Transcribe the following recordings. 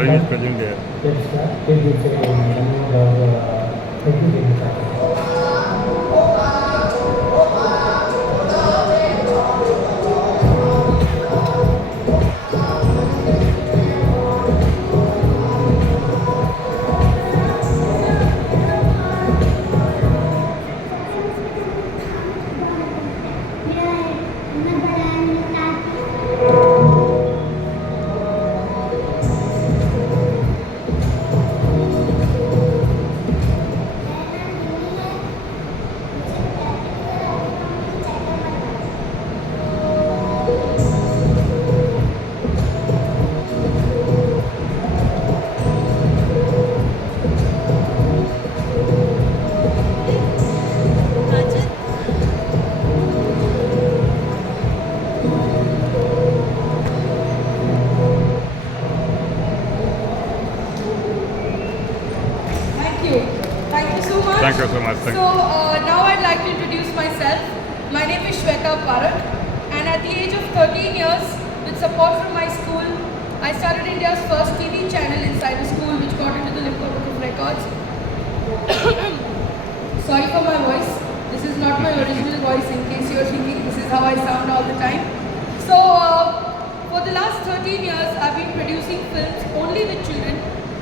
Challenge is present there. Thank you. Thank you so much. Thank you so much. Thank So now I'd like to introduce myself. My name is Shweta Parak, and at the age of 13 years, with support from my school, I started India's first TV channel inside the school, which got into the Limco Book of Records. Sorry for my voice. This is not my original voice, in case you're thinking this is how I sound all the time. So for the last 13 years, I've been producing films only with children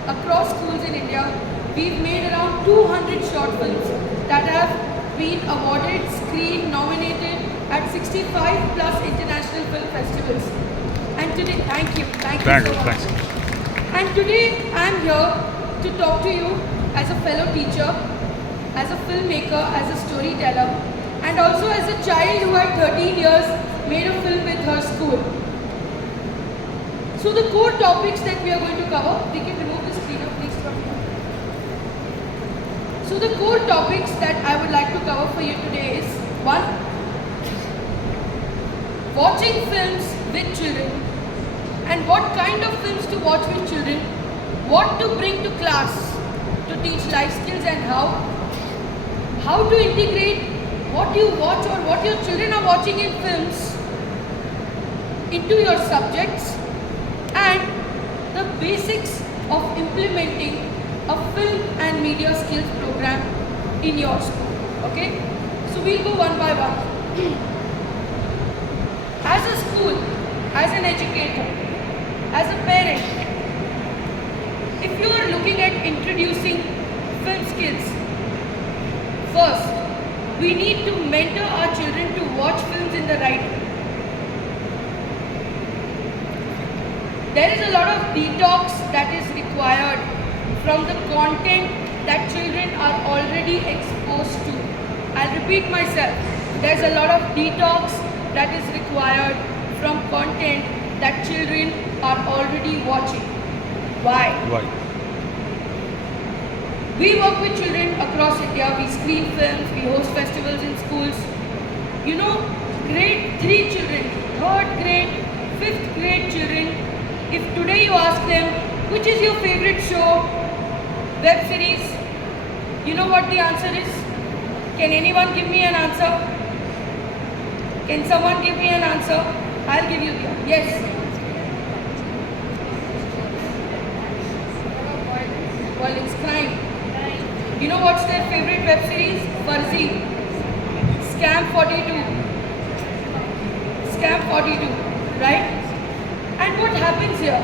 across schools in India. We've made around 200 short films that have been awarded, screened, nominated at 65 plus international film festivals. And today, thank you so much. Thanks. And today I'm here to talk to you as a fellow teacher, as a filmmaker, as a storyteller, and also as a child who at 13 years made a film with her school. So the core topics that we are going to cover, we can remove the screener please from here. So the core topics that I would like to cover for you today is 1. Watching films with children and what kind of films to watch with children, what to bring to class to teach life skills and how to integrate what you watch or what your children are watching in films into your subjects, and the basics of implementing a film and media skills program in your school. Okay? So we'll go one by one. As a school, as an educator, as a parent, if you are looking at introducing film skills, first, we need to mentor our children to watch films in the right way. There is a lot of detox that is required from the content that children are already exposed to. I'll repeat myself. There's a lot of detox that is required from content that children are already watching. Why? We work with children across India. We screen films, we host festivals in schools. You know, grade 3 children, 3rd grade, 5th grade children, if today you ask them, which is your favorite show, web series, you know what the answer is? Can anyone give me an answer? Can someone give me an answer? I'll give you the answer. Yes. Well, it's crime. You know what's their favorite web series? Fuzzy. Scam 42. Scam 42. Right? And what happens here?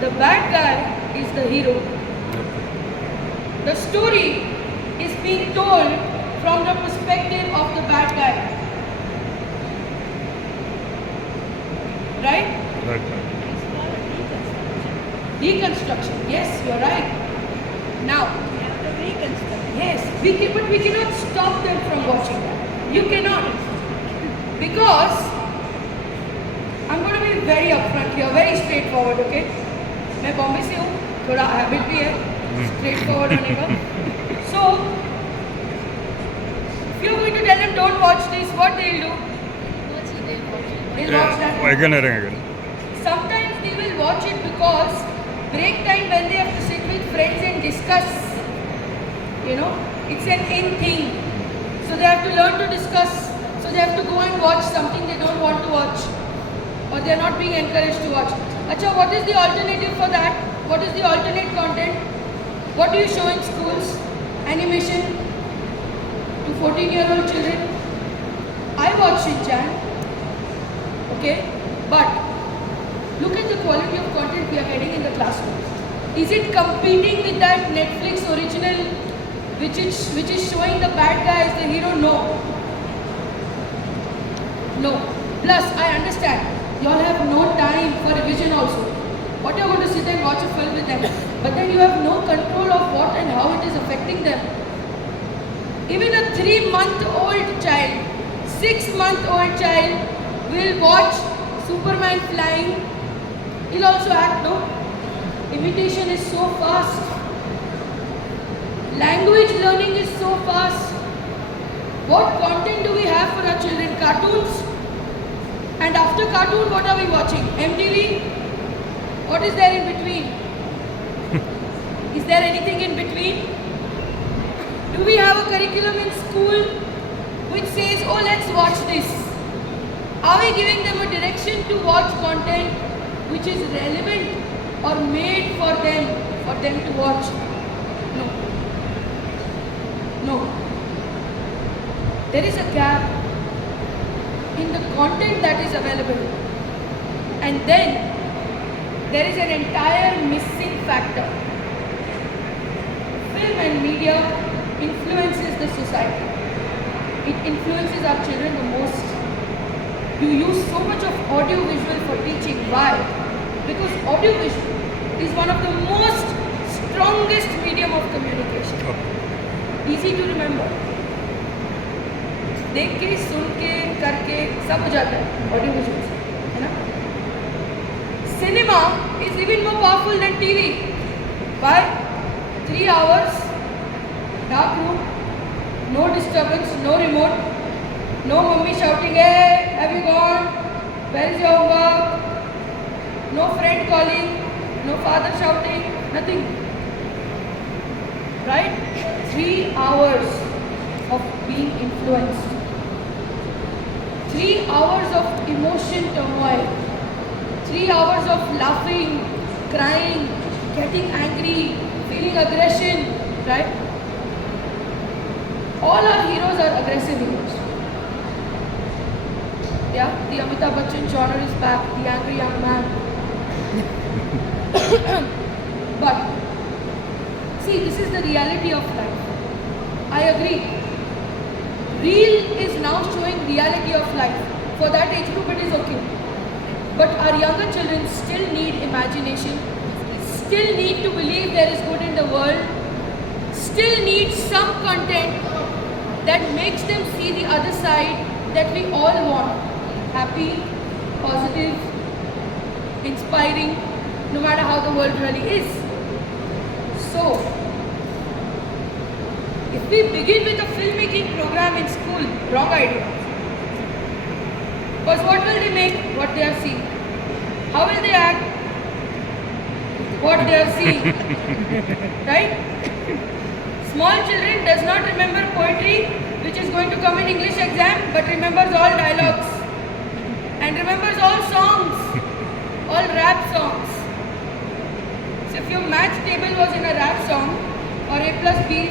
The bad guy is the hero. The story is being told from the perspective of the bad guy. Right? Deconstruction. Yes, you're right. Now, yes, but we cannot stop them from watching that. You cannot. Because, I'm going to be very upfront here, very straightforward, okay? मैं बॉम्बे से हूँ, थोड़ा habit भी है, straightforward होने का. So, if you're going to tell them don't watch this, what they'll do? They'll watch that. Again. Sometimes they will watch it because break time when they have to sit with friends and discuss, you know, it's an in thing. So they have to learn to discuss. So they have to go and watch something they don't want to watch, or they are not being encouraged to watch. Acha, what is the alternative for that? What is the alternate content? What do you show in schools? Animation to 14-year-old children. I watch Shinchan. Okay? But look at the quality of content we are getting in the classroom. Is it competing with that Netflix original which is showing the bad guy as the hero? No. No. Plus, I understand. You all have no time for revision also. What you're going to sit and watch a film with them. But then you have no control of what and how it is affecting them. Even a 3-month-old child, 6-month-old child will watch Superman flying. He'll also act, no? Imitation is so fast. Language learning is so fast. What content do we have for our children? Cartoons? And after cartoon, what are we watching? MTV? What is there in between? Is there anything in between? Do we have a curriculum in school which says, oh, let's watch this? Are we giving them a direction to watch content which is relevant or made for them to watch? No. No. There is a gap in the content that is available. And then there is an entire missing factor. Film and media influences the society. It influences our children the most. You use so much of audio-visual for teaching. Why? Because audio-visual is one of the most strongest medium of communication. Easy to remember. देख के, सुन के, करके सब हो जाता है audio visual से, है ना? Cinema is even more powerful than TV. Why? 3 hours, dark room, no disturbance, no remote, no mummy shouting, hey, have you gone? Where is your homework? No friend calling, no father shouting, nothing. Right? 3 hours of being influenced. 3 hours of emotion turmoil. 3 hours of laughing, crying, getting angry, feeling aggression, right? All our heroes are aggressive heroes. Yeah, the Amitabh Bachchan genre is back, the angry young man. But, see, this is the reality of life. I agree. Reel is now showing reality of life. For that age group it is okay. But our younger children still need imagination, still need to believe there is good in the world, still need some content that makes them see the other side that we all want. Happy, positive, inspiring, no matter how the world really is. So, if we begin with a filmmaking program in school, wrong idea. Because what will they make? What they are seeing. How will they act? What they are seeing. Right? Small children does not remember poetry which is going to come in English exam, but remembers all dialogues. And remembers all songs. All rap songs. So if your math table was in a rap song, or A plus B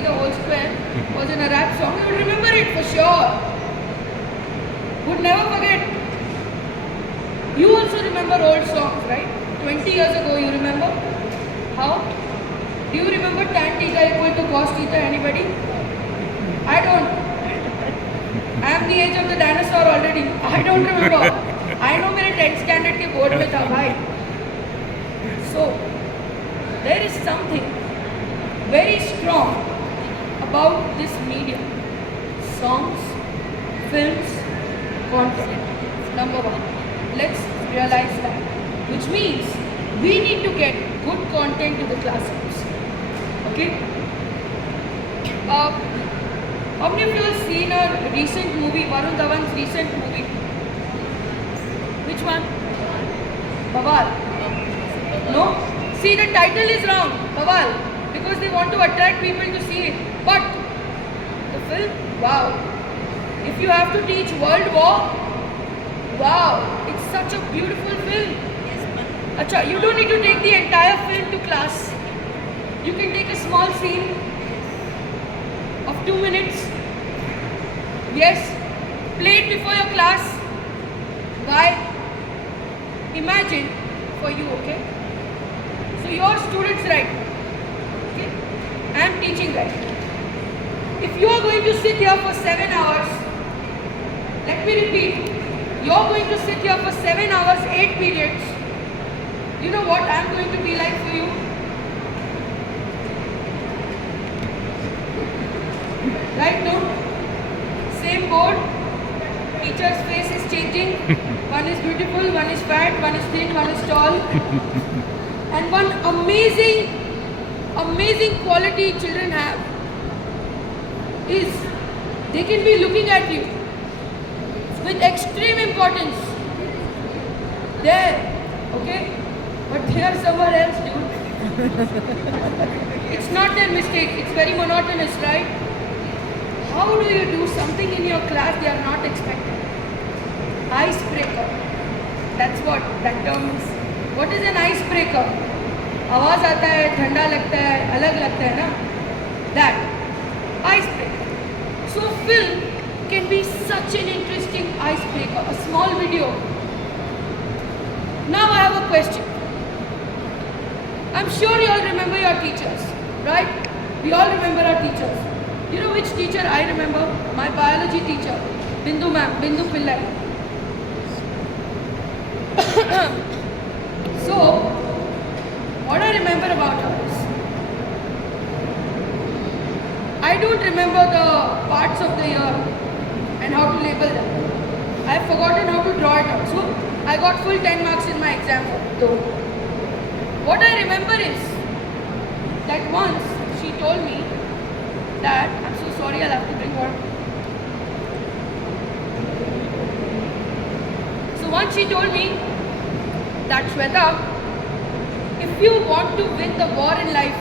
the whole square was in a rap song, you would remember it for sure. Would never forget. You also remember old songs, right? 20 years ago, you remember? How? Do you remember tan theta equal to cos theta? Anybody? I don't. I am the age of the dinosaur already. I don't remember. I know मेरे 10th standard के board में था भाई. So, there is something very strong about this medium. Songs, films, content. Number one. Let's realize that. Which means we need to get good content to the classrooms. Okay? How many of you have seen a recent movie, Varun Dhawan's recent movie? Which one? Bawal. No? See, the title is wrong, Bawal, because they want to attract people to see it. But the film, wow. If you have to teach World War, wow, it's such a beautiful film. Acha, you don't need to take the entire film to class. You can take a small scene of 2 minutes. Yes, play it before your class. Why? Imagine for you, okay? So your students, right? Okay? I am teaching, right? If you are going to sit here for 7 hours, let me repeat, you are going to sit here for 7 hours, 8 periods. You know what I am going to be like for you? Right, no? Same board, teacher's face is changing. One is beautiful, one is fat, one is thin, one is tall. And one amazing quality children have is they can be looking at you with extreme importance. There, okay? But they are somewhere else, dude. It's not their mistake, it's very monotonous, right? How do you do something in your class they are not expecting? Icebreaker. That's what that term is. What is an icebreaker? आवाज आता है, ठंडा लगता है, अलग लगता है ना? That. Icebreaker. So film can be such an interesting icebreaker, a small video. Now I have a question. I'm sure you all remember your teachers, right? We all remember our teachers. You know which teacher I remember? My biology teacher, Bindu ma'am, Bindu Pillai. So, what I remember about her is, I don't remember the parts of the year and how to label them. I have forgotten how to draw it out. So, I got full 10 marks in my exam though. What I remember is that once she told me that, I'm so sorry, I'll have to drink water. So once she told me that, Shweta, if you want to win the war in life,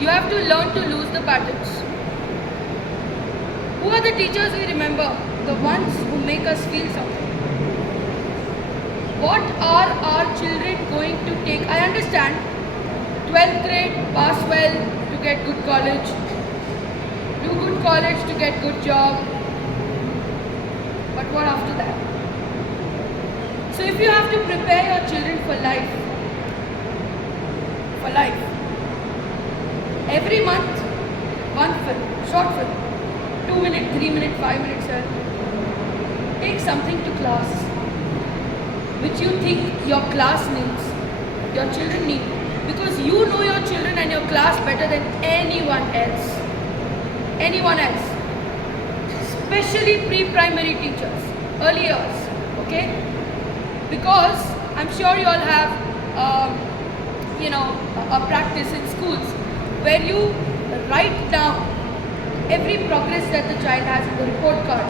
you have to learn to lose the battles. Who are the teachers we remember? The ones who make us feel something. What are our children going to take? I understand 12th grade, pass well to get good college, do good college to get good job, but what after that? So if you have to prepare your children for life, every month, one film, short film, 2 minutes, 3 minutes, 5 minutes, take something to class, which you think your class needs, your children need. Because you know your children and your class better than anyone else. Anyone else. Especially pre-primary teachers, early years, okay? Because I'm sure you all have, a practice in schools where you write down every progress that the child has in the report card.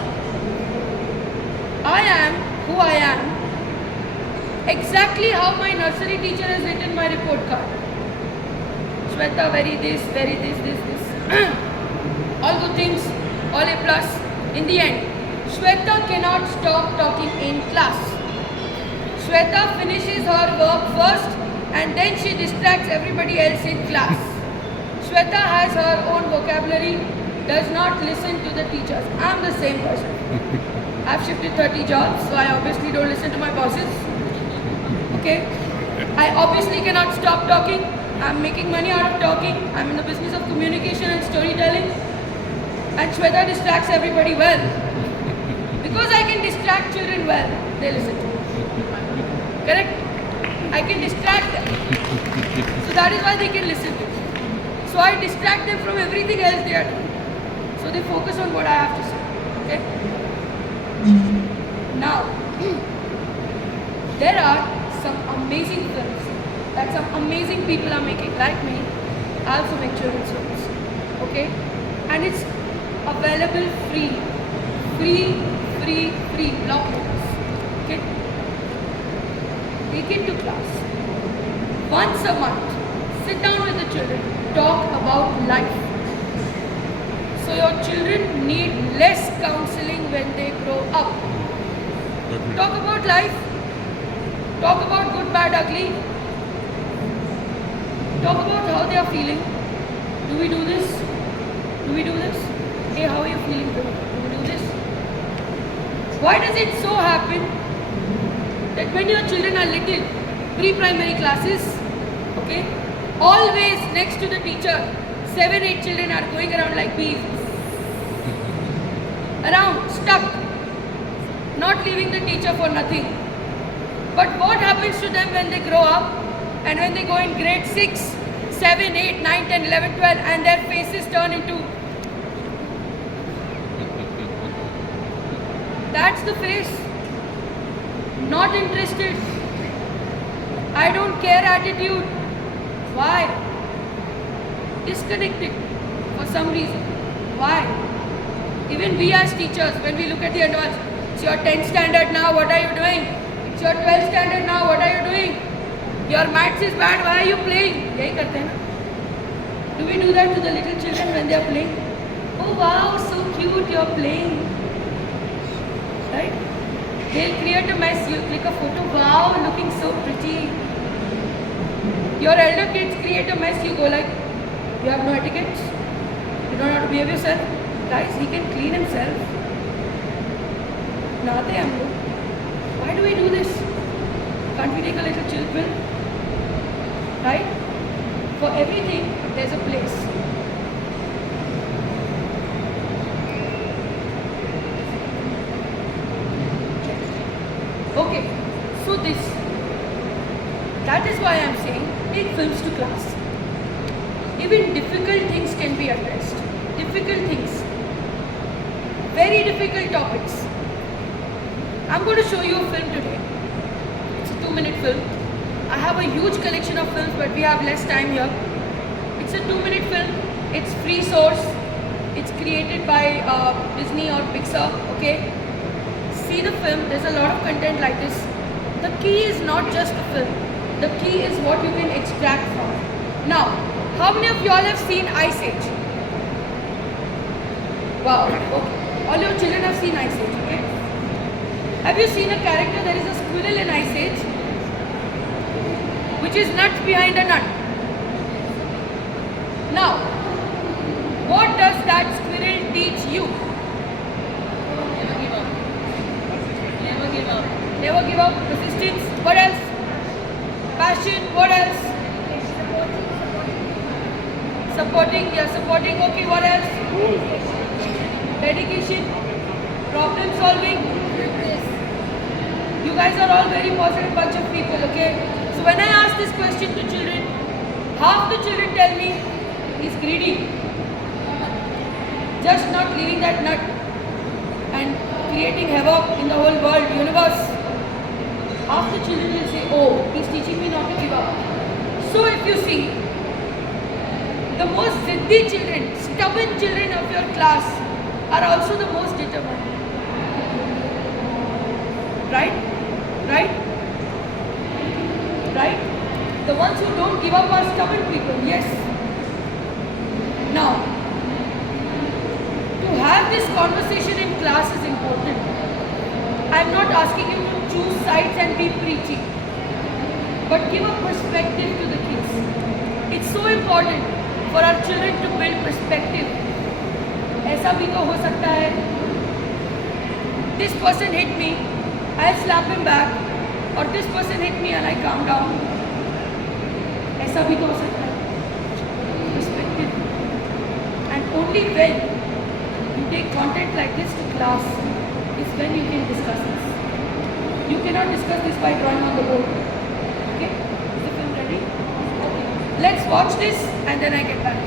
I am who I am exactly how my nursery teacher has written my report card. Shweta, very this. All good things, all A plus. In the end, Shweta cannot stop talking in class. Shweta finishes her work first and then she distracts everybody else in class. Shweta has her own vocabulary, does not listen to the teachers. I am the same person. I've shifted 30 jobs, so I obviously don't listen to my bosses. Okay? I obviously cannot stop talking. I'm making money out of talking. I'm in the business of communication and storytelling. And Shweta distracts everybody well. Because I can distract children well, they listen to me. Correct? I can distract them. So that is why they can listen to me. So I distract them from everything else they are doing. So they focus on what I have to say. Okay? Now, there are some amazing films that some amazing people are making, like me. I also make children's films. Okay? And it's available free. Block notes. Okay? Take it to class. Once a month, sit down with the children, talk about life. So your children need less counseling when they grow up. Talk about life. Talk about good, bad, ugly. Talk about how they are feeling. Do we do this? Do we do this? Hey, how are you feeling? Do we do this? Why does it so happen that when your children are little, pre-primary classes, okay, always next to the teacher, 7, 8 children are going around like bees. Around, stuck, not leaving the teacher for nothing. But what happens to them when they grow up and when they go in grade 6, 7, 8, 9, 10, 11, 12 and their faces turn into... That's the face. Not interested. I don't care attitude. Why? Disconnected for some reason. Why? Even we as teachers, when we look at the adults, it's your 10th standard now, what are you doing? It's your 12th standard now, what are you doing? Your maths is bad, why are you playing? Yahi karte hain na? Do we do that to the little children when they are playing? Oh wow, so cute, you're playing. Right? They'll create a mess, you'll click a photo, wow, looking so pretty. Your elder kids create a mess, you go like, you have no etiquette, you don't know how to behave yourself. Guys, he can clean himself. Nahate hum log. Why do we do this? Can't we take a little chill pill? Right? For everything, there's a place. Okay, so that is why I am saying, take films to class. Even difficult things can be addressed. Difficult things. Very difficult topics. I'm going to show you a film today. It's a 2-minute film. I have a huge collection of films, but we have less time here. It's a 2-minute film. It's free source. It's created by Disney or Pixar. Okay. See the film. There's a lot of content like this. The key is not just the film. The key is what you can extract from. Now, how many of y'all have seen Ice Age? Wow. Okay. All your children have seen Ice Age. Okay. Have you seen a character? There is a squirrel in Ice Age, which is nuts behind a nut. Now, what does that squirrel teach you? Never give up. Never give up. Never give up. Persistence. What else? Passion. What else? Supporting. Yeah, supporting. Okay. What else? Dedication. Problem solving. You guys are all very positive bunch of people, okay? So when I ask this question to children, half the children tell me he's greedy. Just not leaving that nut and creating havoc in the whole world, universe. Half the children will say, oh, he's teaching me not to give up. So if you see, the most ziddi children, stubborn children of your class are also the most determined. Right? Right? Right? The ones who don't give up are stubborn people, yes. Now, to have this conversation in class is important. I am not asking you to choose sides and be preachy, but give a perspective to the kids. It's so important for our children to build perspective. ऐसा भी तो हो सकता है. This person hit me, I'll slap him back, or this person hit me and I calm down. ऐसा भी तो हो सकता है. Perspective. And only when you take content like this to class is when you can discuss this. You cannot discuss this by drawing on the board. Okay? Is the film ready? Okay. Let's watch this and then I get back.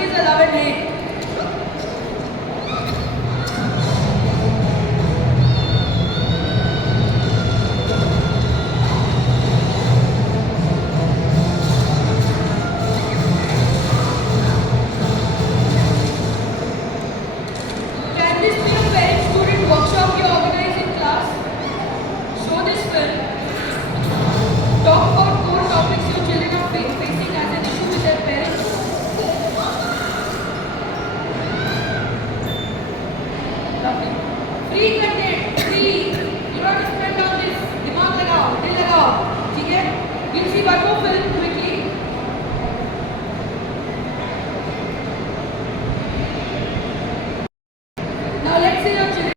always a love and hate. Can this be a parent-student workshop you organize in class? Show this film. Talk about core topics your children are facing as an issue with their parents. Lovely. Free content. Free. You don't have to spend on this. दिमाग लगाओ, दिल लगाओ. ठीक है? We'll see one more film quickly. Now let's say your children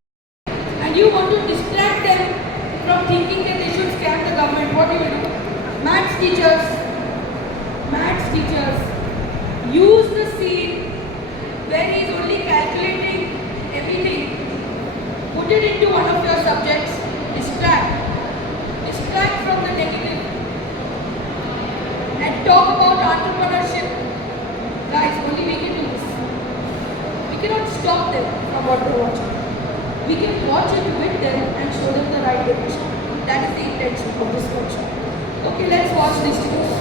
and you want to distract them from thinking that they should scam the government. What do you do? Maths teachers, use the scene where he is only calculating everything. Put it into one of your subjects. Distract from the negative, and talk about entrepreneurship. Guys, only we can do this. We cannot stop them from what they're watching. We can watch it with them and show them the right direction. That is the intention of this workshop. Okay, let's watch this together.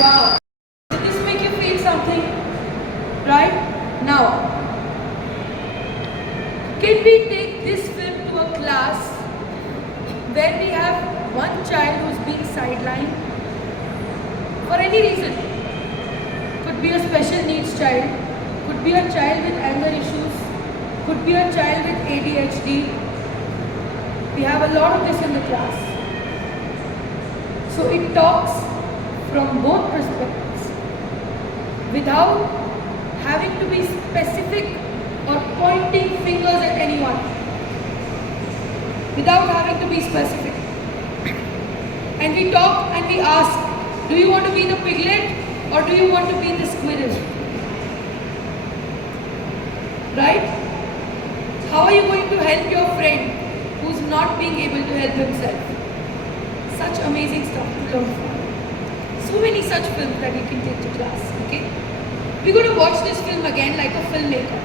Wow. Did this make you feel something? Right? Now, can we take this film to a class where we have one child who's being sidelined for any reason? Could be a special needs child, could be a child with anger issues, could be a child with ADHD. We have a lot of this in the class. So it talks from both perspectives without having to be specific or pointing fingers at anyone. Without having to be specific. And we talk and we ask, do you want to be the piglet or do you want to be the squirrel? Right? How are you going to help your friend who's not being able to help himself? Such amazing stuff to learn from. So many such films that you can take to class. Okay? We're going to watch this film again like a filmmaker.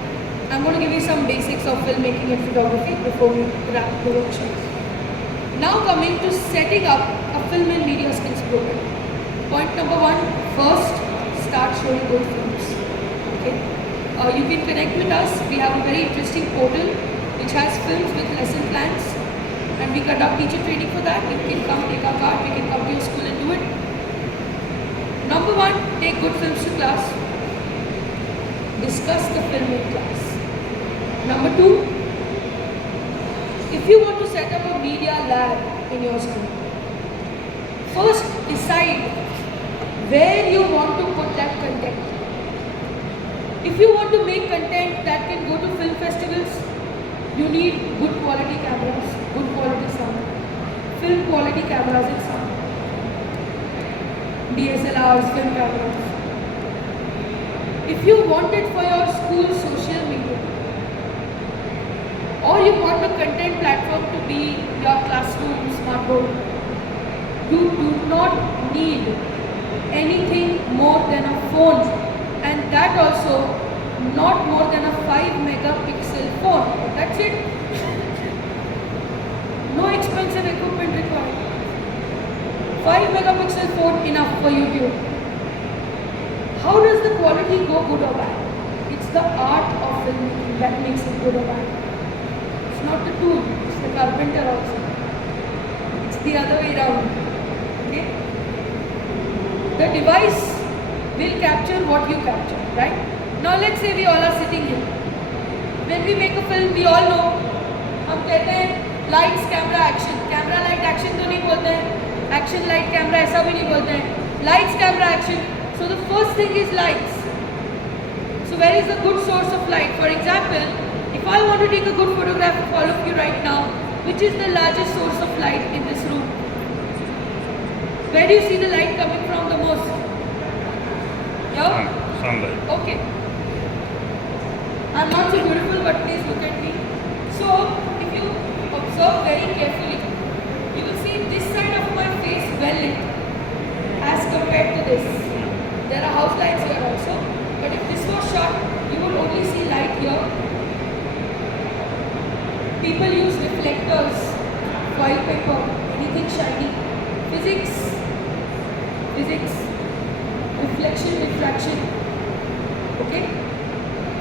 I'm going to give you some basics of filmmaking and photography before we wrap the workshop. Now coming to setting up a film and media skills program. Point number 1, first start showing good films. Okay? You can connect with us. We have a very interesting portal which has films with lesson plans, and we conduct teacher training for that. You can come take our card, we can come to your school and do it. Number 1, take good films to class. Discuss the film in class. Number 2, if you want to set up a media lab in your school, first decide where you want to put that content. If you want to make content that can go to film festivals, you need good quality cameras, good quality sound, film quality cameras and sound, DSLRs, film cameras. If you want it for your school social media, or you want the content platform to be your classroom smart board, you do not need anything more than a phone, and that also not more than a 5 megapixel phone. That's it. No expensive equipment required. 5 megapixel phone enough for YouTube. How does the quality go good or bad? It's the art of filmmaking that makes it good or bad. It's not the tool, it's the carpenter also. It's the other way around. Okay? The device will capture what you capture, right? Now let's say we all are sitting here. When we make a film, we all know, हम कहते हैं lights, camera, action. Camera, light, action तो नहीं बोलते हैं. Action, light, camera ऐसा भी नहीं बोलते हैं. Lights, camera, action. So the first thing is lights. So where is the good source of light? For example, if I want to take a good photograph of all of you right now, which is the largest source of light in this room? Where do you see the light coming from the most? Here? Sunlight. Okay. I'm not so beautiful, but please look at me. So, if you observe very carefully, you will see this side of my face well lit as compared to this. There are house lights here also, but if this was shot, you would only see light here. People use reflectors, foil paper, anything shiny. Physics, reflection, refraction. Okay?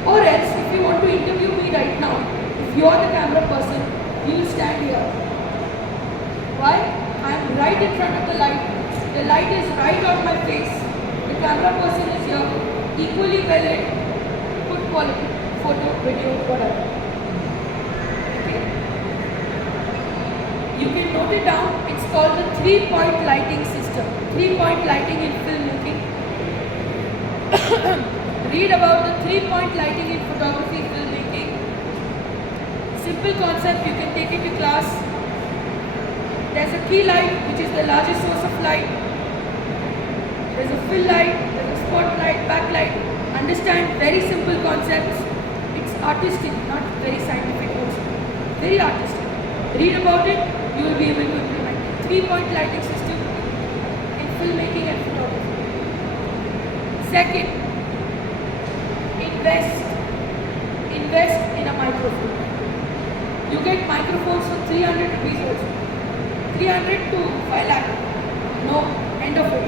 Or else, if you want to interview me right now, if you are the camera person, you will stand here. Why? I am right in front of the light. The light is right on my face. The camera person is here, equally well lit, good quality, photo, video, whatever. Okay? You can note it down. It's called the 3-point lighting system. 3-point lighting in filmmaking. Read about the 3-point lighting in photography, filmmaking. Simple concept, you can take it to class. There's a key light, which is the largest source of light. There's a fill light, there's a spotlight, backlight. Understand very simple concepts. It's artistic, not very scientific also. Very artistic. Read about it, you will be able to implement it. 3-point lighting system in filmmaking and photography. Second, invest in a microphone. You get microphones for 300 rupees also. 300 to 5 lakh. No, end of it.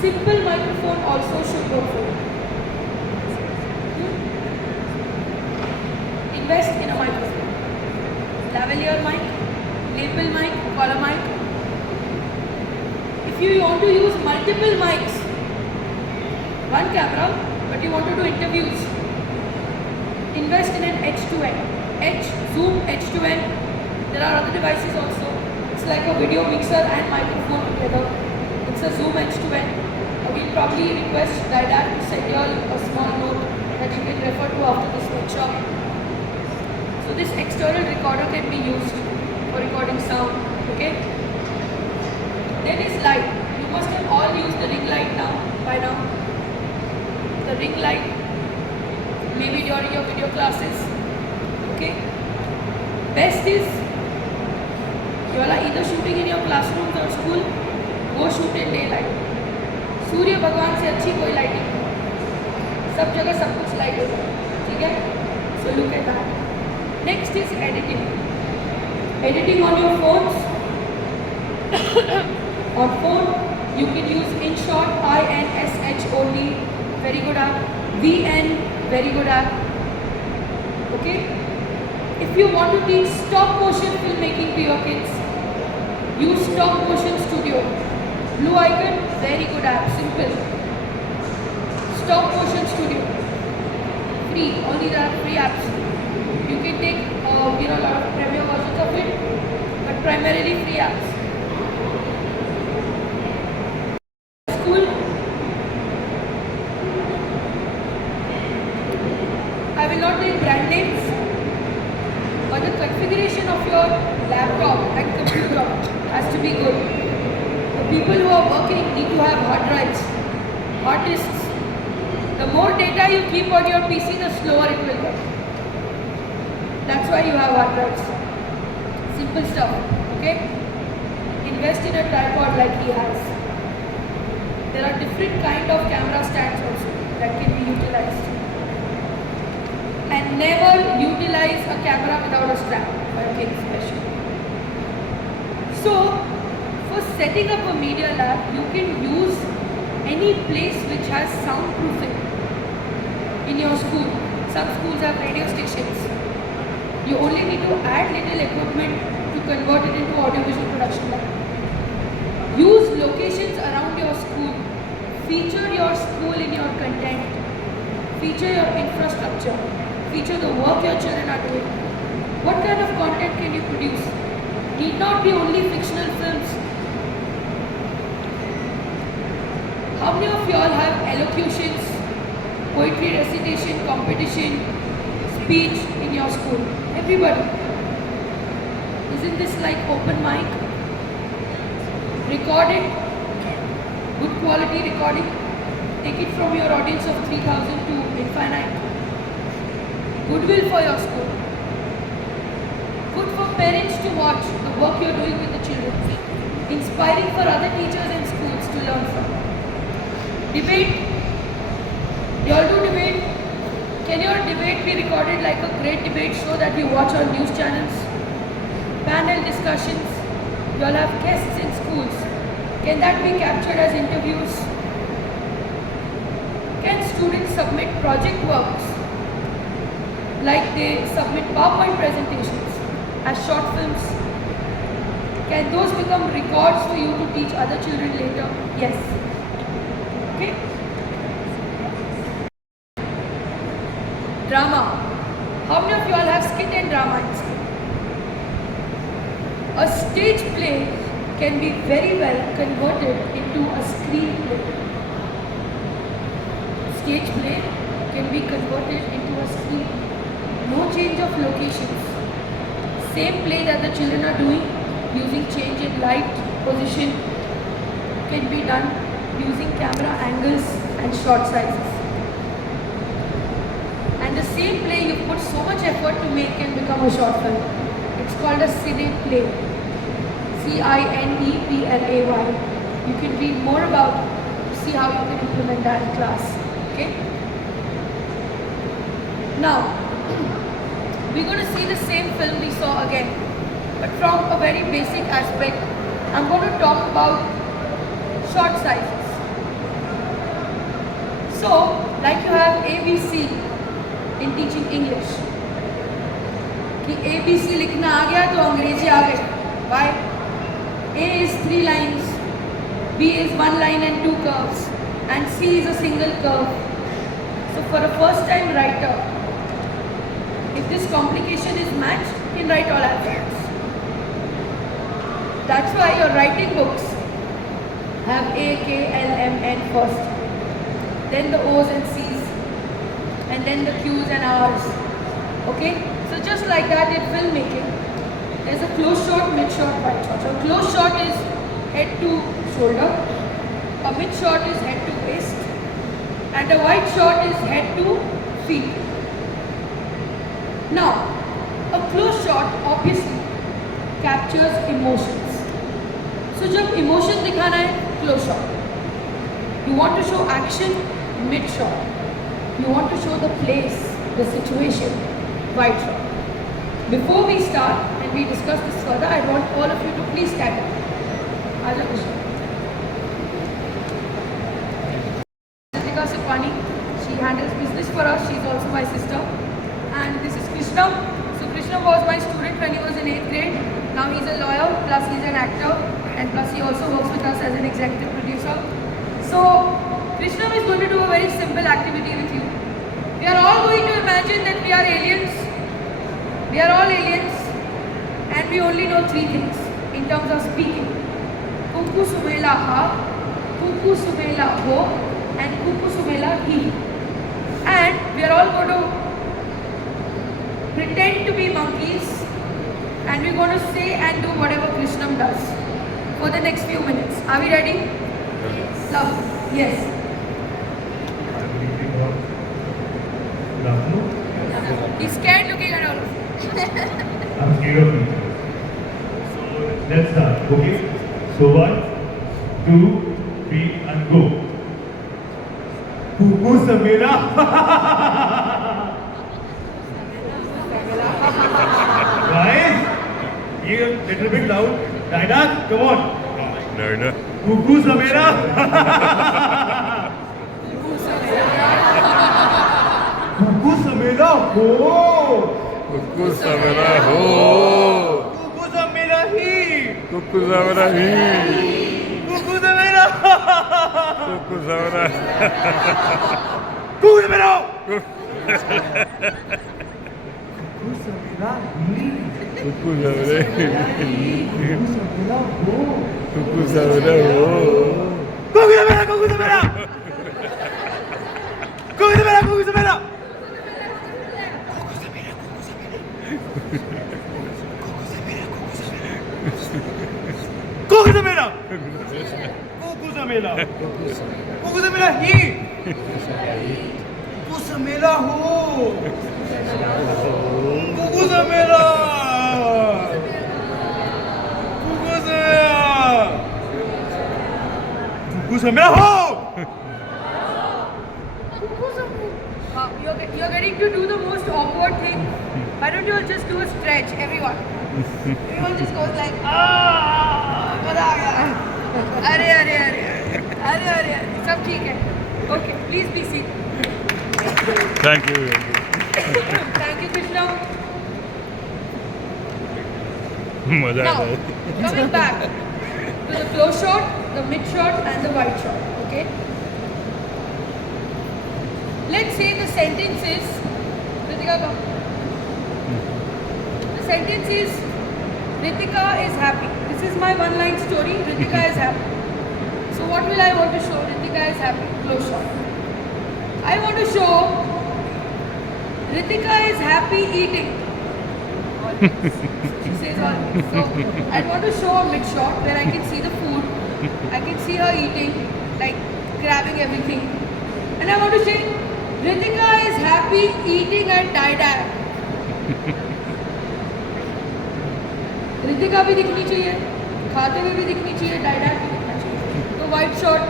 Simple microphone also should go for it. Invest in a microphone. Lavalier mic, lapel mic, collar mic. If you want to use multiple mics, one camera, but you want to do interviews, invest in an H2N. Zoom H2N. There are other devices also. It's like a video mixer and microphone together. It's a Zoom H2N. We'll probably request Didat to send you all a small note that you can refer to after this workshop. So this external recorder can be used for recording sound. Okay. Then is light. You must have all used the ring light now by now. The ring light, maybe during your video classes. Okay. Best is you all are either shooting in your classrooms or school, go shoot in daylight. सूर्य भगवान से अच्छी कोई lighting नहीं, सब जगह सब कुछ light होता है, ठीक है? So look at that. Next is editing. Editing on your phones. On phone, you can use InShot, INSHOT, very good app. VN, very good app. Okay? If you want to teach stop motion filmmaking to your kids, use Stop Motion Studio. Blue icon, very good app, simple. Stop Motion Studio, free. All these are free apps. You can take a lot of premium versions of it, but primarily free apps. School. I will not take brand names, but the configuration of your laptop and computer has to be good. The people who are working need to have hard drives. Artists, the more data you keep on your PC, the slower it will get. That's why you have hard drives. Simple stuff, okay? Invest in a tripod like he has. There are different kind of camera stands also that can be utilized. And never utilize a camera without a strap for a kid especially. So, for setting up a media lab, you can use any place which has soundproofing in your school. Some schools have radio stations. You only need to add little equipment to convert it into audiovisual production lab. Use locations around your school. Feature your school in your content. Feature your infrastructure. Feature the work your children are doing. What kind of content can you produce? Need not be only fictional films. How many of you all have elocutions, poetry recitation, competition, speech in your school? Everybody. Isn't this like open mic? Record it. Good quality recording. Take it from your audience of 3,000 to infinite. Goodwill for your school. Good for parents to watch the work you're doing with the children. Inspiring for other teachers and schools to learn from. Debate. You all do debate. Can your debate be recorded like a great debate show that you watch on news channels? Panel discussions. You all have guests in schools. Can that be captured as interviews? Can students submit project works like they submit PowerPoint presentations as short films? Can those become records for you to teach other children later? Yes. Okay? Drama. How many of you all have skit and drama in school? A stage play can be very well converted into a screenplay. Stage play can be converted into a screenplay. No change of locations. Same play that the children are doing using change in light, position can be done using camera angles and shot sizes. And the same play you put so much effort to make can become a short film. It's called a cine play. CINEPLAY. You can read more about it to see how you can implement that in class. Okay? Now, we're going to see the same film we saw again, but from a very basic aspect. I'm going to talk about short sizes. So, like you have ABC in teaching English. कि ABC लिखना आ गया तो अंग्रेजी आ गई. Why? A is 3 lines, B is 1 line and 2 curves, and C is a single curve. So for a first time writer, if this complication is matched, you can write all alphabets. That's why your writing books have A, K, L, M, N first, then the O's and C's, and then the Q's and R's. Okay? So just like that in filmmaking, there's a close shot, mid shot, wide shot. So close shot is head to shoulder, a mid shot is head to waist, and a wide shot is head to feet. Now, a close shot obviously captures emotions. So जब emotion दिखाना है, close shot. You want to show action, mid shot. You want to show the place, the situation, wide shot. Before we start and we discuss this further, I want all of you to please stand up. Aja Krishna. Ritika Sipani, she handles business for us. She's also my sister. And this is Krishna. So Krishna was my student when he was in 8th grade. Now he's a lawyer, plus he's an actor, and plus he also works with us as an executive producer. So Krishna is going to do a very simple activity with you. We are all going to imagine that we are aliens. We are all aliens, and we only know 3 things in terms of speaking. Kuku Sumela Ha, Kuku Sumela Ho, and Kuku Sumela He. And we are all going to pretend to be monkeys, and we're going to say and do whatever Krishna does for the next few minutes. Are we ready? Yes. Love. Yes. I'm reading out. Good afternoon. He's scared looking at all of you. Okay? So 1, 2, 3 and go. Cuckoo Samira. Guys, you little bit loud. Dada, come on. No. Cuckoo Samira. Cuckoo Samira. Oh. Cuckoo Samira ho. Cuckoo Samira he. Cuckoo Samira he. Cuckoo Samira. Cuckoo Samira. Cuckoo Samira. Cuckoo Samira he. Cuckoo Samira ho. Cuckoo Samira. Cuckoo Samira. Cuckoo Samira. Cuckoo Samira. Cuckoo Samira. Cuckoo Samira. Cuckoo Samira he. Cuckoo Samira ho. Cuckoo Samira. Cuckoo Samira. Cuckoo Samira ho. You're getting to do the most awkward thing. Why don't you all just do a stretch, everyone? Everyone just goes like, ah, मजा आ गया. अरे अरे अरे अरे अरे सब ठीक है. Okay, please be seated. Thank you. Thank you, Krishna. मजा Now, आ रहा है. coming back to the close shot, the mid shot, and the wide shot. Okay. Let's say the sentence is, Ritika, come. The sentence is, Ritika is happy. This is my one-line story. Ritika is happy. So what will I want to show? Ritika is happy. Close shot. I want to show Ritika is happy eating. She says always. So I want to show a mid shot where I can see the food. I can see her eating, like grabbing everything. And I want to say, Ritika is happy eating at tie-dye. Ritika भी दिखनी चाहिए, खाते हुए भी दिखनी चाहिए, tie-dye भी दिखना चाहिए. तो वाइड शॉट,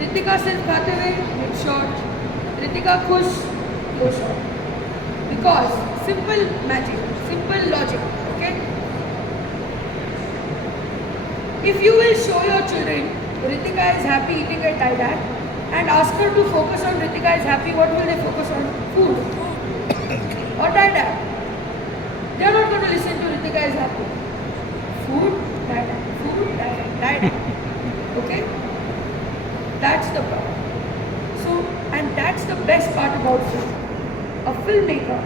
रितिका सिर्फ खाते हुए, मिड शॉट, रितिका खुश, लो shot. Because simple magic, simple logic, okay? If you will show your children Ritika is happy eating at tie-dye and ask her to focus on Ritika is happy, what will they focus on? Food or tie-dye? They are not going to listen to Ritika is happy. Food, tie-dye, food, tie-dye, tie-dye. Okay? That's the part. So, and that's the best part about film. A filmmaker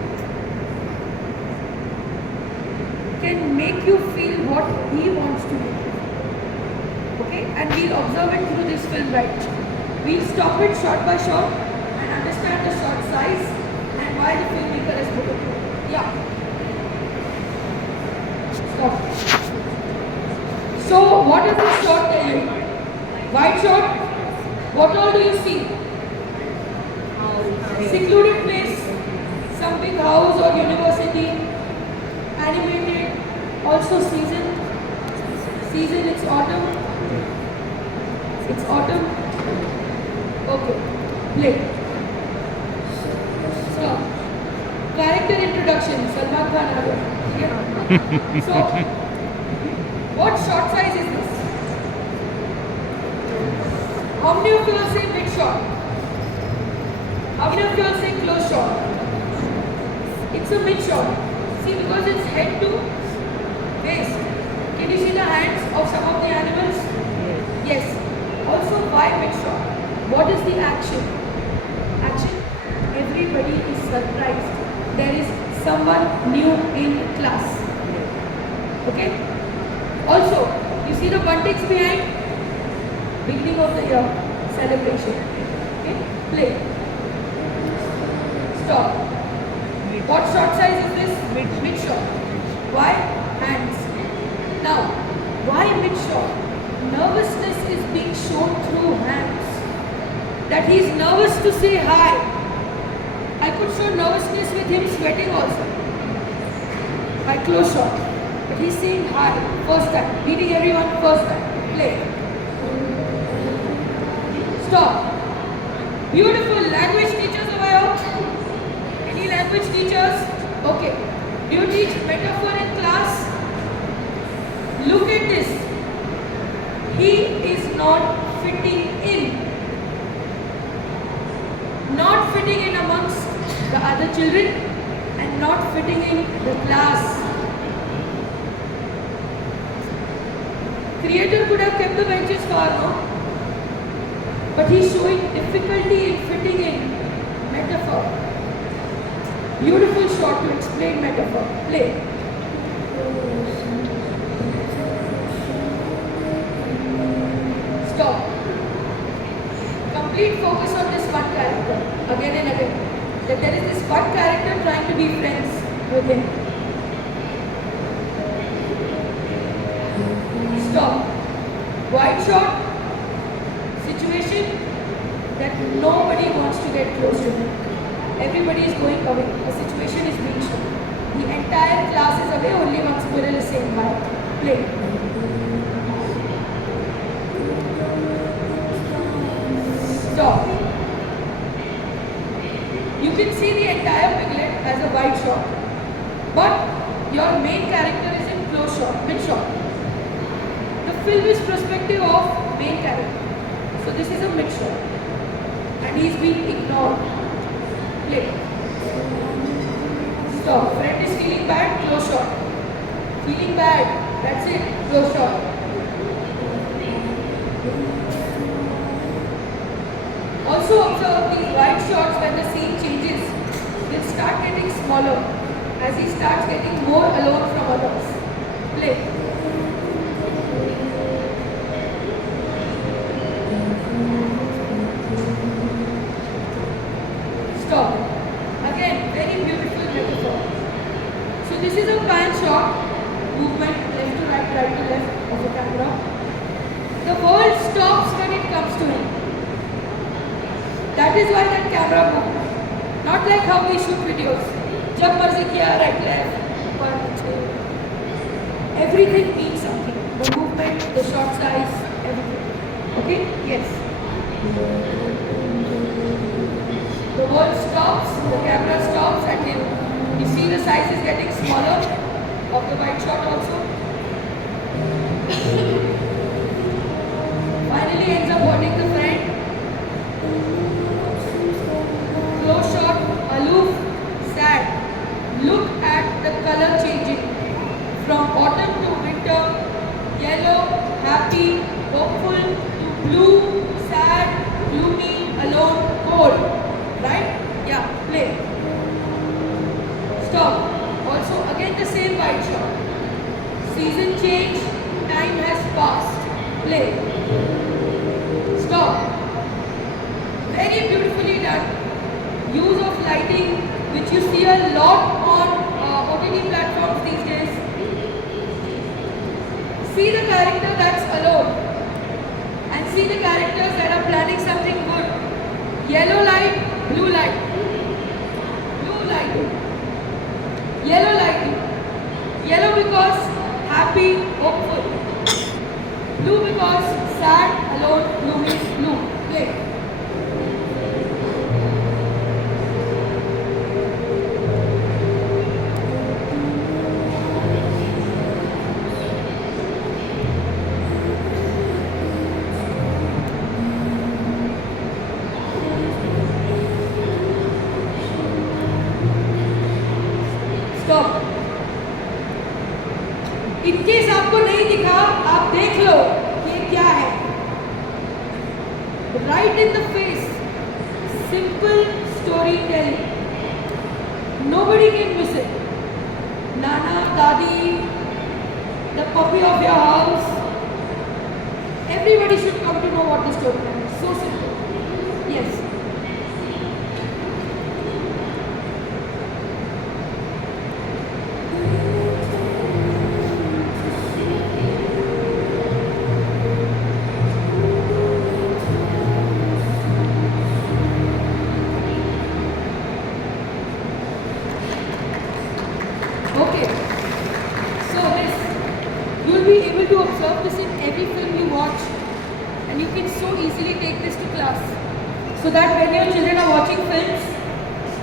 can make you feel what he wants to make. Okay? And we'll observe it through this film right now. We'll stop it shot by shot and understand the shot size and why the filmmaker has put it. Yeah. Stop. So, what does this shot tell you? Wide shot. What all do you see? Secluded place, some big house or university, animated, also season, it's autumn, okay, play. So, character introduction, Salman Khan, yeah. So, what shot size is this? How many of you will say mid shot? How many of you will say close shot? It's a mid shot. See, because it's head to waist. Can you see the hands of some of the animals? Yes. Also, why mid shot? What is the action? Action. Everybody is surprised. There is someone new in class. Okay? Also, you see the buntings behind? Beginning of the year celebration. Okay? Play. Stop. What shot size is this? Mid shot. Why? Hands. Now, why mid shot? Nervousness is being shown through hands. That he is nervous to say hi. I could show nervousness with him sweating also. By close shot. If He's saying hi, first time. Meeting everyone, first time. Play. Stop. Beautiful language teachers over here. Any language teachers? Okay. Do you teach metaphor in class? Look at this. He is not fitting in. Not fitting in amongst the other children and not fitting in the class. Creator could have kept the benches far, no? But he's showing difficulty in fitting in metaphor. Beautiful shot to explain metaphor. Play. Stop. Complete focus on this one character again and again. That there is this one character trying to be friends with him. Stop. Wide shot. Situation that nobody wants to get close to him. Everybody is going away. A situation is being shown. The entire class is away, only one squirrel is saying bye. Play. Stop. You can see the entire piglet as a wide shot. But your main character is in close shot, mid shot. The film is perspective of main character. So this is a mid shot. And he's being ignored. Play. Stop. Friend is feeling bad, close shot. Feeling bad, that's it, close shot. Also observe these wide shots when the scene changes. They'll start getting smaller as he starts getting more alone from others. Play. Stop. Again, very beautiful metaphor. So this is a pan shot, movement left to right, right to left of the camera. The world stops when it comes to him. That is why that camera moves. Not like how we shoot videos. Jab marzi kiya, right, left, one, two. Everything means something. The movement, the shot size, everything. Okay? Yes. The world stops, the camera stops at him. You see the size is getting smaller of the wide shot also. Finally ends up holding the friend. Close shot, aloof, sad. Look at the color changing from autumn to winter, yellow, happy, hopeful to blue, sad, gloomy, alone, cold. Right? Yeah, play. Stop. Also again the same wide shot. Season change, time has passed. Play. Stop. Very beautifully done. Use of lighting, which you see a lot on OTT platforms these days. See the character that's alone and see the characters that are planning something good. Yellow light, blue light. Blue light. Yellow light. Yellow because happy, hopeful. Blue because sad, alone, gloomy, blue. Play. Stop. In case आपको नहीं दिखा, आप देख लो ये क्या है. Right in the face. Simple storytelling. Nobody can miss it. Nana, Dadi, the puppy of your house. Everybody should come to know what the storytelling is. So simple. Yes. Okay, so this observe this in every film you watch, and you can so easily take this to class. So that when your children are watching films,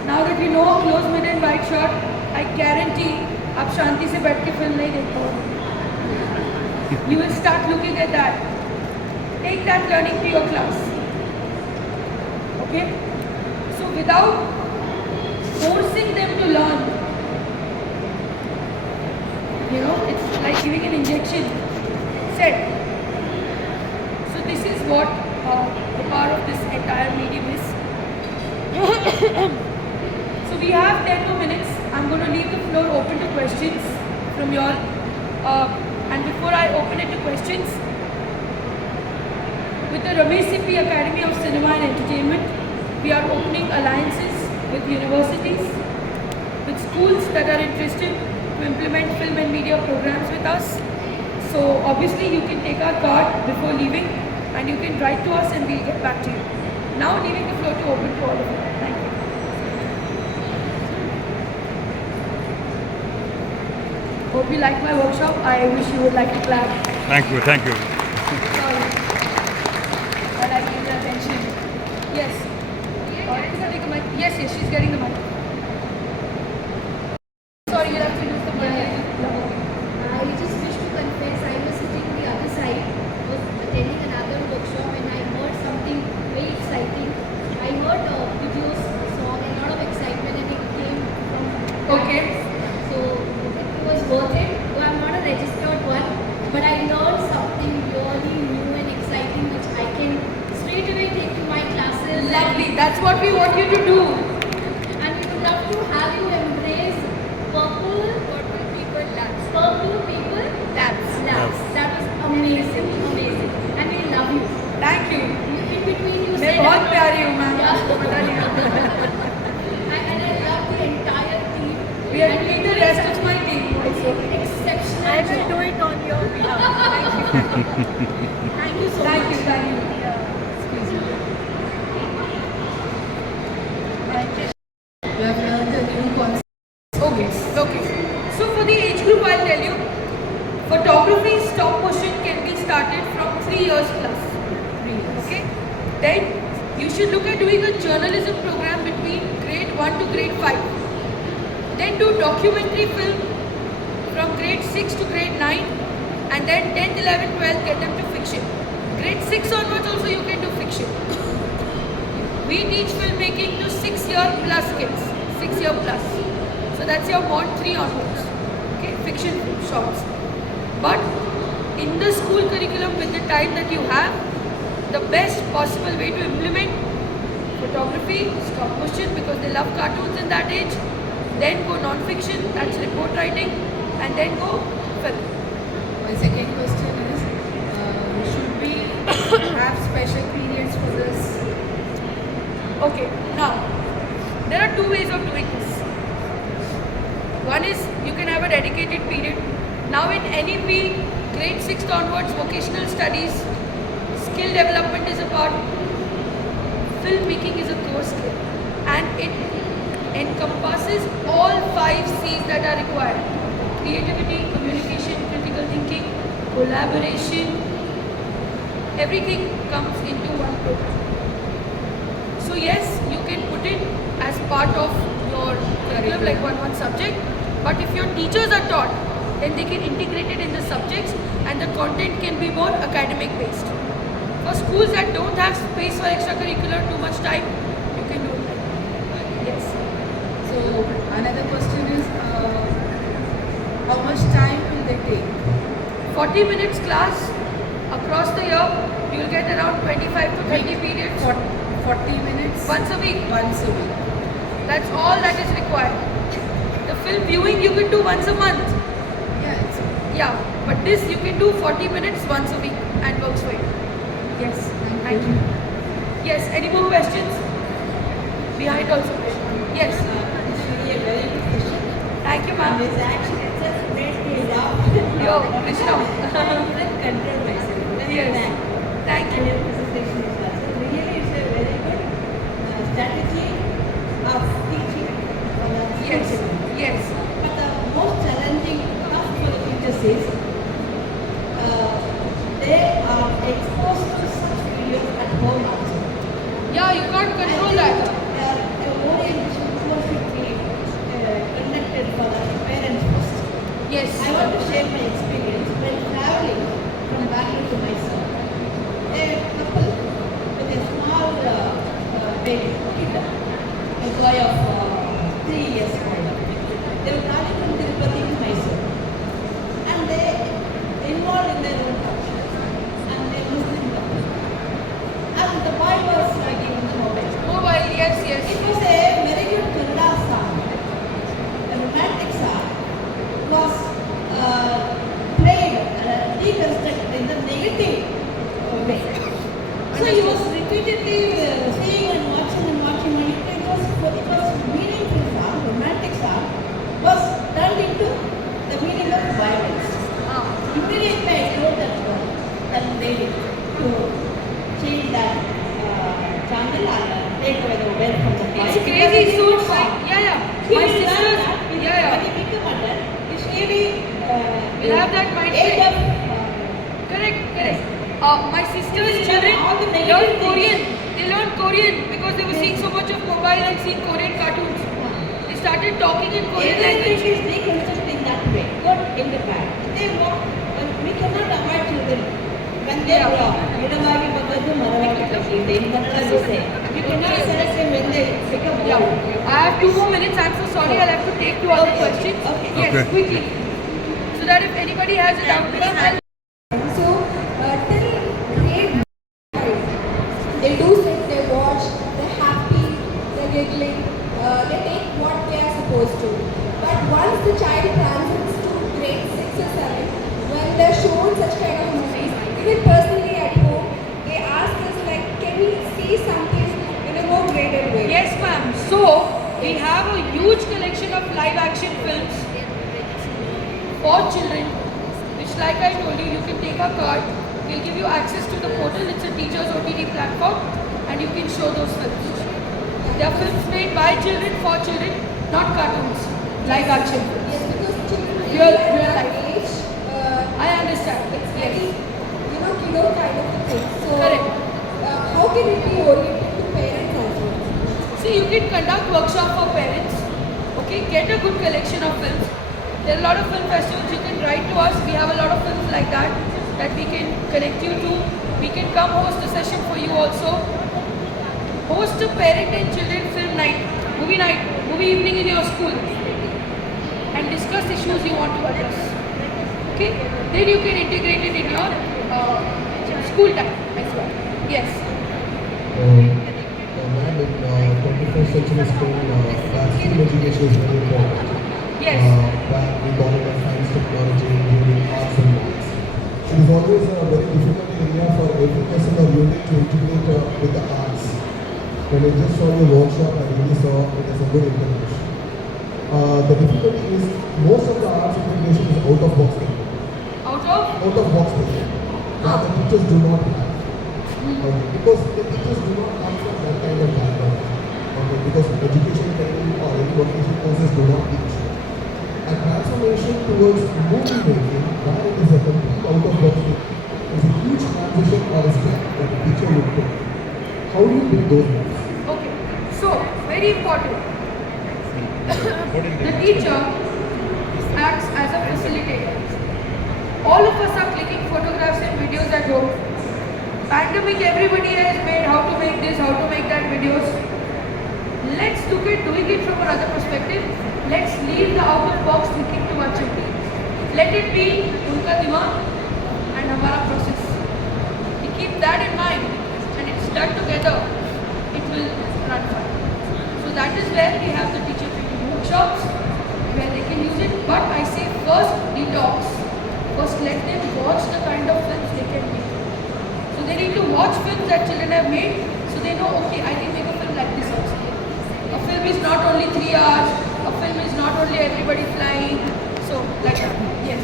now that you know a close, mid and wide shot, I guarantee आप शांति से बैठ के film नहीं देख पाओगे. You will start looking at that. Take that learning to your class. Okay? So without forcing them to learn, you know, it's like giving an injection. Set. So this is what the power of this entire medium is. So we have 10 more minutes. I'm going to leave the floor open to questions from you all. And before I open it to questions, with the Ramesh Sippy Academy of Cinema and Entertainment, we are opening alliances with universities, with schools that are interested to implement film and media programs with us. So obviously you can take our card before leaving and you can write to us and we'll get back to you. Now leaving the floor to open to all of you. Thank you. Hope you like my workshop. I wish you would like to clap. Thank you, thank you. Sorry. I like your attention. Yes. Take a mic. Yes, she's getting the mic. Sorry, you'll have to use the mic. I just wish to confess, I was sitting the other side, was attending another workshop and I heard something very exciting. I heard videos, a song, and a lot of excitement and it came from Okay. So it was worth it. Though I'm not a registered one, but I learned something really new and exciting which I can straight away take to my classes. Lovely. That's what we want you to do. And we would love to have you embrace purple people labs. Purple people Labs. labs. That was amazing, amazing. And we love you. Thank you. In between you मैं said बहुत about- प्यारी हूँ ma'am Yeah. आपको पता नहीं है. And I love the entire team. We are doing the rest of my team also. Exceptional. I will job. do it on your behalf. Thank you. Thank you so Thank much. you. Thank you. Excuse me. You have learned a new concept. Okay. Okay. So for the age group, I'll tell you, photography stop motion can be started from 3 years plus. 3 years. Okay. Then you should look at doing a journalism program between grade 1 to grade 5. Then do documentary film from grade 6 to grade 9, and then 10th, 11th, 12th get them to fiction. Grade 6 onwards also you can do fiction. We teach filmmaking to 6-year plus kids, 6-year plus. So that's your mod 3 onwards. Okay, fiction shorts. But in the school curriculum with the time that you have, the best possible way to implement photography, stop motion because they love cartoons in that age, then go non-fiction, that's report writing, and then go film. My second question is, should we have special periods for this? Okay, now, there are 2 ways of doing this. One is you can have a dedicated period. Now in NEP, grade 6 onwards, vocational studies, skill development is a part, filmmaking is a core skill, and it encompasses all 5 C's that are required. Creativity, communication, critical thinking, collaboration, everything comes into one program. So yes, you can put it as part of your curriculum like one subject, but if your teachers are taught, then they can integrate it in the subjects and the content can be more academic based. For schools that don't have space for extracurricular, too much time, you can do it. Yes. So another question is, how much time will they take? 40 minutes class across the year, you will get around 25 to 30 periods 40 minutes? once a week. Once a week. That's all that is required. The film viewing you can do once a month. Yeah, it's Yeah, but this you can do 40 minutes once a week and works for you. Yes, thank you. Yes, any more questions? Behind also. Yes. It's really a very good question. Thank you, ma'am. It's actually it's a great day now. Yo, Krishna. I couldn't control myself. That's Yes. that. Thank And you. your presentation is also really it's a very good strategy of teaching for the Yes. children. Yes. But the most challenging task for the teachers is They'll have that mindset. Correct. My sister's children all the negative learn things. Korean. They learn Korean because they were seeing so much of mobile and seeing Korean cartoons. They started talking in Korean Everything language. is deconstructed in that way, good in the bad. They walk, we cannot avoid children when they Yeah. grow up. ಗಿಡವಾಗಿ ಬಗ್ಗದ್ದು ಮರವಾಗಿ ಕಟ್ಟಿದೆ in Kannada say. You cannot select them when they become Yeah. old. I have 2 more minutes. I'm so sorry. I'll have to take 2 other questions. Okay. Yes, Okay. quickly. So that if anybody has a doubt, I'll So, till grade 5, they do sit, they watch, they're happy, they're giggling, they take what they are supposed to. But once the child transits to grade 6 or 7, when they're shown such kind of movies, even personally at home, they ask us like, can we see something in a more graded way? Yes, ma'am. So, we have a huge collection of live action films for children, which, like I told you, you can take a card. We'll give you access to the portal. It's a teacher's OTT platform, and you can show those films. They are films made by children for children, not cartoons. Live action films. Yes, because children Real at that life. age, I understand. it's Yes. very, kiddo kind of a thing. So, Correct. How can it be oriented to parents as well? See, you can conduct workshop for parents. Okay, get a good collection of films. There are a lot of film festivals. You can write to us. We have a lot of films like that we can connect you to. We can come host a session for you also. Host a parent and children film night, movie evening in your school, and discuss issues you want to address. Okay, then you can integrate it in your school time as well. Yes. Ma'am, in 21st century Spain, STEM education is very important. Yes. Where we dominate science, technology, engineering, arts and maths. It is always a very difficult area for every person or unit to integrate with the arts. When I just saw your workshop, I really saw it as a good integration. The difficulty is most of the arts integration is out of box thinking. Out of? Out of box thinking. That the teachers do not have. Okay, because the teachers do not come from that kind of background. Okay, because education training or any vocation courses do not teach. A transformation towards movie making, where it is a complete out of box thinking, is a huge transition or a step that a teacher would take. How do you build those moves? Okay. So, very important. The teacher acts as a facilitator. All of us are clicking photographs and videos at home. Pandemic, everybody has made how to make this, how to make that videos. Let's look at doing it from another perspective. Let's leave the out of box thinking to our children. Let it be unka dimag and hamara process. We keep that in mind and it's done together. It will run fine. So that is where we have the teacher training workshops where they can use it. But I say first detox. First let them watch the kind of films they can make. So they need to watch films that children have made so they know, okay, I can make a film like this also. A film is not only 3 hours, a film is not only everybody flying. So like that. Yes.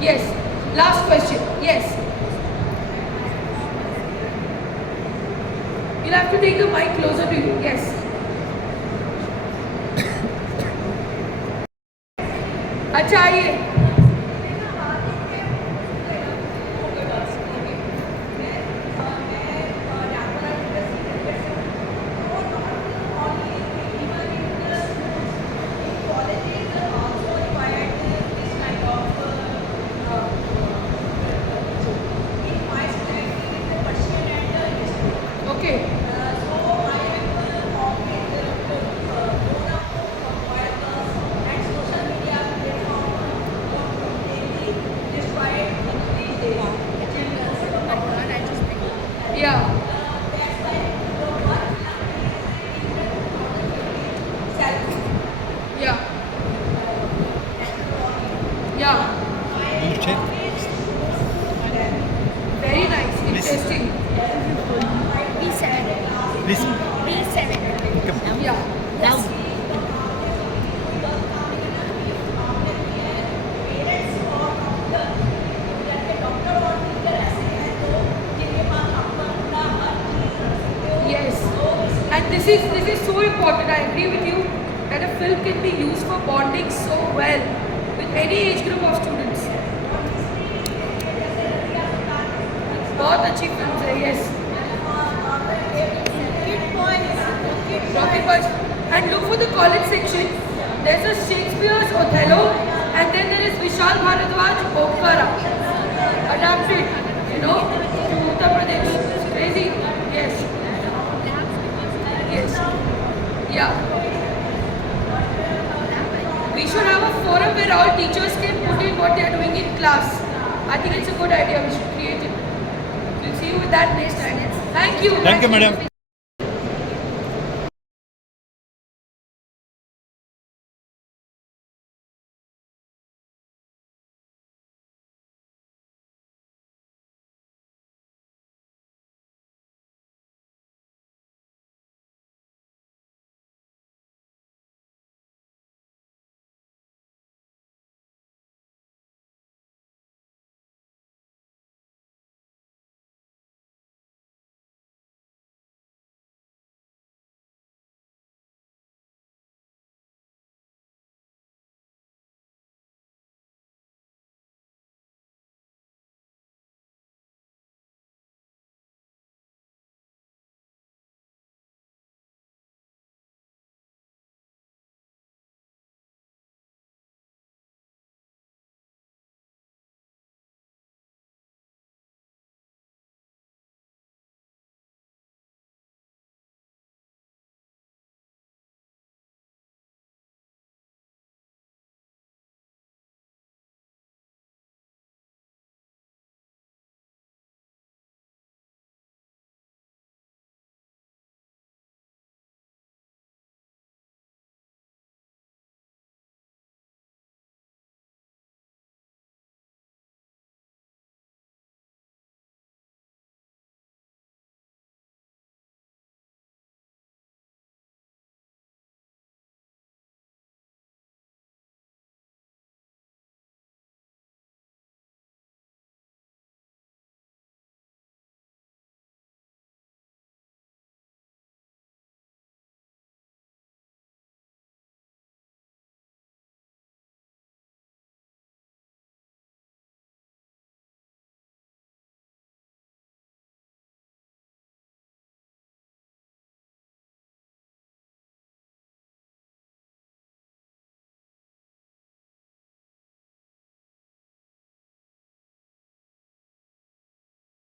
Yes. Last question. Yes. You'll have to take the mic closer to you. Yes. अच्छा आइए. Okay. Yeah. Yeah. Yeah. Very nice. Interesting. Yeah. Yes. And this is so important. I agree with you that a film can be used for bonding so well with any age group of students. बहुत अच्छी film है, yes. Rocket Boys. And look for the college section. There's a Shakespeare's Othello, and then there is Vishal Bharadwaj Okara. Adapted, to Uttar Pradesh. It's crazy. Yes. Yes. Yeah. We should have a forum where all teachers can put in what they are doing in class. I think it's a good idea. We should create it. We'll see you with that next time. Thank you. Thank you, madam.